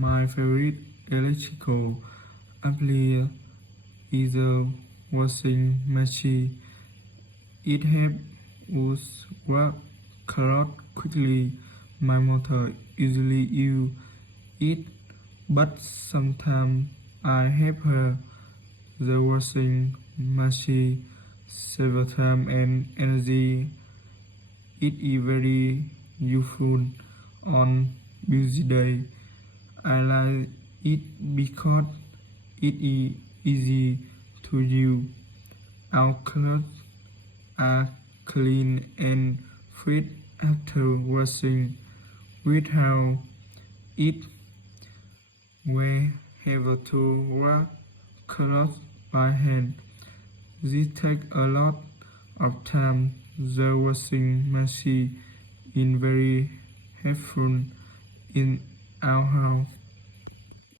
My favorite electrical appliance is a washing machine. It helps wash clothes quickly. My mother usually use it, but sometimes I help her. The washing machine saves time and energy. It is very useful on busy day. I like it because it is easy to use. Our clothes are clean and fresh after washing. Without it, we have to wash clothes by hand. This takes a lot of time. The washing machine is very helpful in our house.